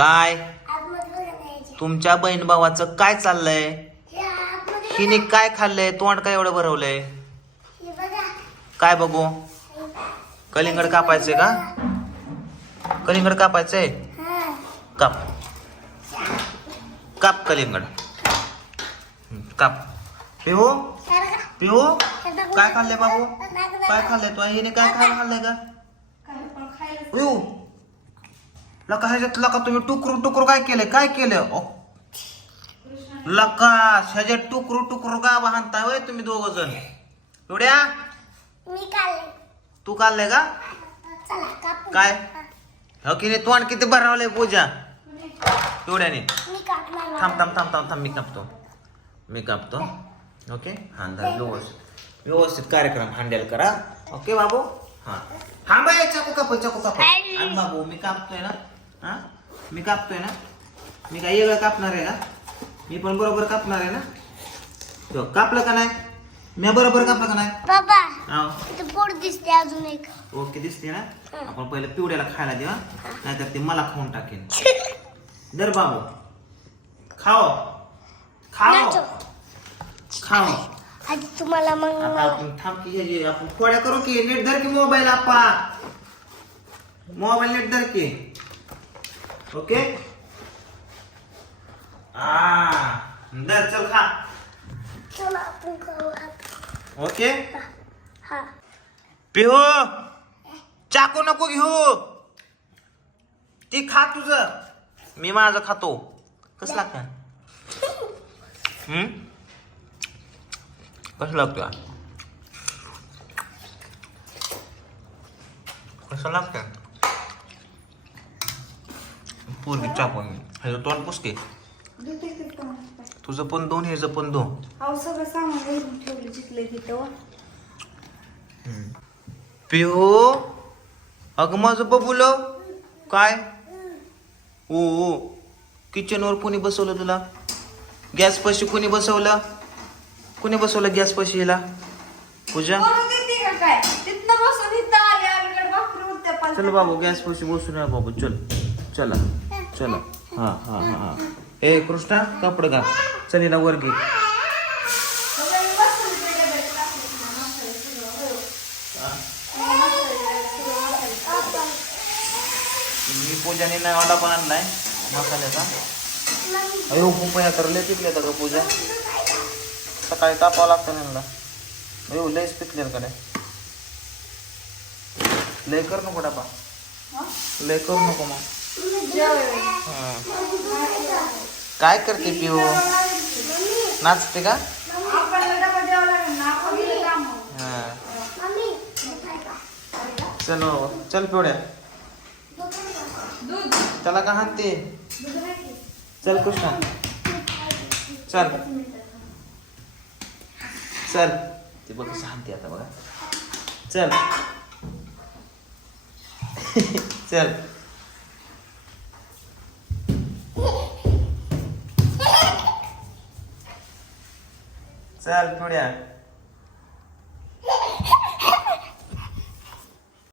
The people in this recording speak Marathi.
काय. तुमच्या बहीण भावाचं काय चाललंय? हिने काय खाल्लंय? तोंड काय एवढं भरवलंय? हे बघा. काय बघू? कलिंगड कापायचंय का? कलिंगड कापायचंय? हा. काप. काप कलिंगड. काप. पिहू. पिहू. काय खाल्लंय बाबू? काय खाल्लंय तू? हिने काय खायला खाल्लंय का पिहू लका ह्याच्यात लका तुम्ही टुकरू टुकरू काय केलंय? काय केलं ओ. लका ह्याच्यात टुकरू टुकरू का बांधताय होय तुम्ही दोघ जण? एवढ्या? मी काढले. तू काढलंय का. काय? हा. की नाही? तोंड किती भरावलंय पूजा? एवढ्याने. थांब थांब थांब थांब थांब मी कापतो. मी कापतो. ओके? हा व्यवस्थित. व्यवस्थित कार्यक्रम हँडल करा. ओके बाबू? हा. हा बाय चाकू काप चाकू काप. बाबू मी कापतोय ना? हा? मी कापतोय ना? मी काय वेगळं कापणार आहे का मी पण बरोबर कापणार आहे ना? तो कापलं का नाही? मी बरोबर कापलं का नाही? बाबा इथं पोट दिसते अजून एक. ओके दिसते ना? आपण पहिले पिवड्याला खायला देवा नाहीतर ते मला खाऊन टाकेन दर बाबू. खाओ. खाओ. नाचो. खाओ. तुम्हाला मग आता आपण थांब की हे जे आपण खोड्या करू की? नेट धर की मोबाईल आपा. मोबाईल नेट धर की. ओके? आ चल खा. चला आपण खाऊ आता. ओके? हा. पिहो चाकू नको घेऊ. ती खा तुझं. मी माझं खातो. कसं लागतं? हम्म? कसं लागतं? कसं लागतं? पूर्वी चाकून ह्याचं तोंड पुसके. तुझं पण दोन ह्याचं पण दोन. अहो सगळं सामान भरून ठेवलं जिथलं तिथं. पिहू अगं माझं बबुल काय? ओ ओ. किचनवर कोणी बसवलं तुला? गॅस पशी कोणी बसवलं? कोणी बसवलं गॅस पशी हिला? पूजा? चल बाबू गॅस पशी बसून बाबू. चल. चला. चला. हा हा हा हां. ए कृष्णा कपडे घाल. चल ना वर घे. मी पूजाने नाही वाटा पण आणलाय मसाल्याचा. अयो उपया तर लय पिकले का पूजा. सकाळी कापावं लागतं ना अयो लयच पिकले का नाही लय कर नको डबा. लय करू नको मग. काय करते पिऊ? नाचते का? चलो चल पिवड्या. त्याला का हाणते? चल कृष्णा. चल. चल. ते बघ शांती आता बघा. चल. चल. चल पिवड्या